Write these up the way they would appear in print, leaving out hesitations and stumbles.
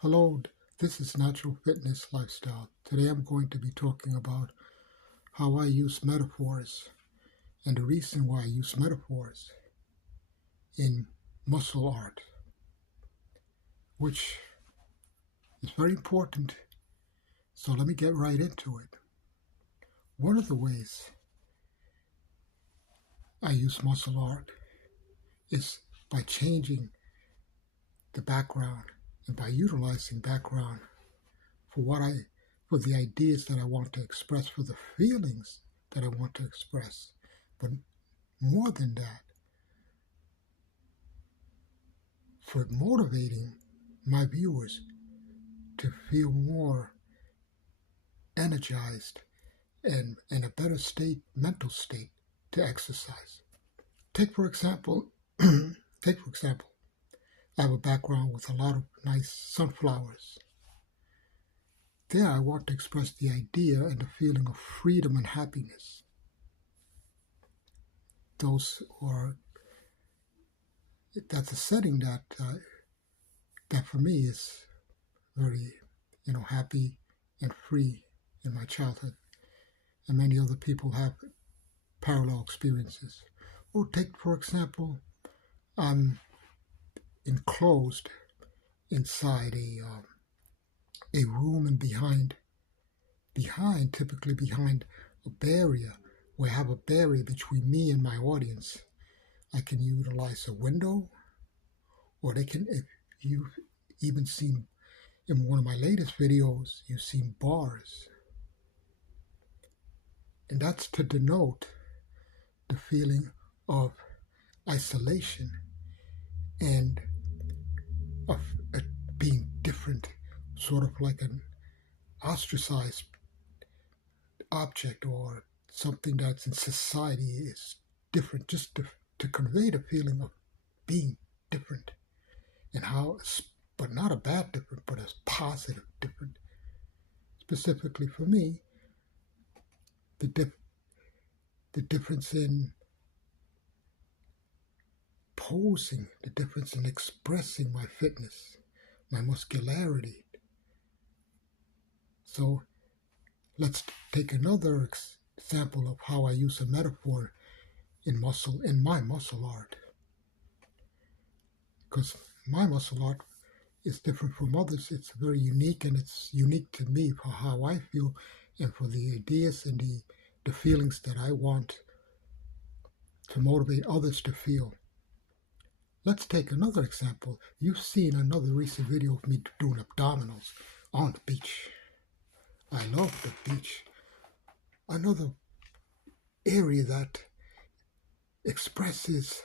Hello, this is Natural Fitness Lifestyle. Today I'm going to be talking about how I use metaphors and the reason why I use metaphors in muscle art, which is very important. So let me get right into it. One of the ways I use muscle art is by changing the background and by utilizing background for for the ideas that I want to express, for the feelings that I want to express. But more than that, for motivating my viewers to feel more energized and in a better mental state to exercise. Take for example, I have a background with a lot of nice sunflowers. There I want to express the idea and the feeling of freedom and happiness. That's a setting that for me is very, happy and free in my childhood. And many other people have parallel experiences. Or take, for example, I'm enclosed inside a room, and typically behind a barrier, where I have a barrier between me and my audience. I can utilize a window, or if you've even seen in one of my latest videos, you've seen bars. And that's to denote the feeling of isolation and of being different, sort of like an ostracized object or something that's in society is different, just to convey the feeling of being different, and how, but not a bad different, but a positive different. Specifically for me, the difference in posing, the difference in expressing my fitness, my muscularity. So let's take another example of how I use a metaphor in my muscle art. Because my muscle art is different from others. It's very unique, and it's unique to me for how I feel and for the ideas and the feelings that I want to motivate others to feel. Let's take another example. You've seen another recent video of me doing abdominals on the beach. I love the beach. Another area that expresses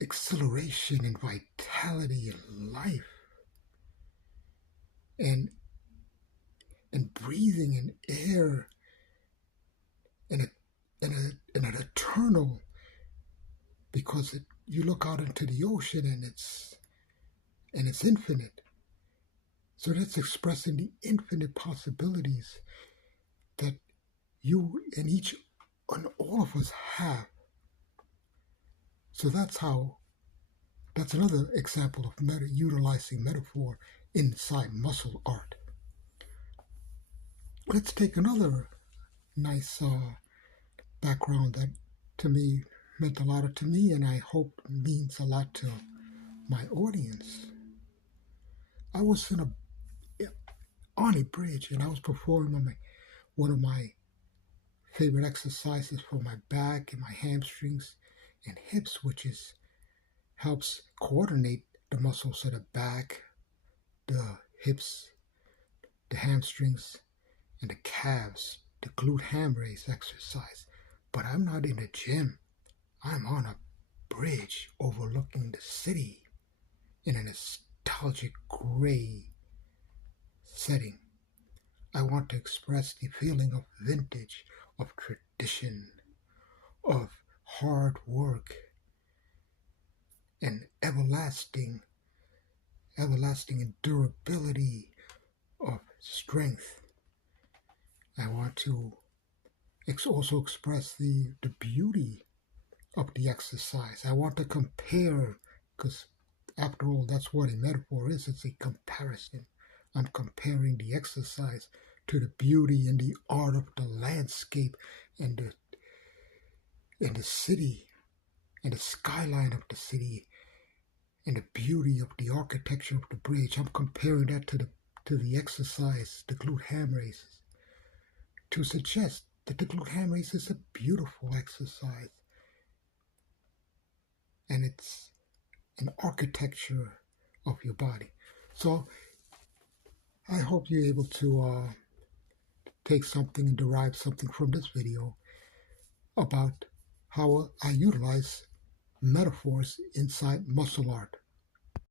exhilaration and vitality and life, and breathing in air, and an eternal, because you look out into the ocean and it's infinite. So that's expressing the infinite possibilities that you and all of us have. So that's another example of utilizing metaphor inside muscle art. Let's take another nice background that to me meant a lot to me, and I hope means a lot to my audience. I was on a bridge, and I was performing one of my favorite exercises for my back and my hamstrings and hips, which helps coordinate the muscles of the back, the hips, the hamstrings, and the calves, the glute ham raise exercise. But I'm not in the gym. I'm on a bridge overlooking the city in a nostalgic gray setting. I want to express the feeling of vintage, of tradition, of hard work, and everlasting durability of strength. I want to also express the beauty of the exercise. I want to compare, because After all, that's what a metaphor is. It's a comparison. I'm comparing the exercise to the beauty and the art of the landscape and the city and the skyline of the city and the beauty of the architecture of the bridge. I'm comparing that to the exercise, the glute ham raises, to suggest that the glute ham race is a beautiful exercise, and it's an architecture of your body. So I hope you're able to take something and derive something from this video about how I utilize metaphors inside muscle art.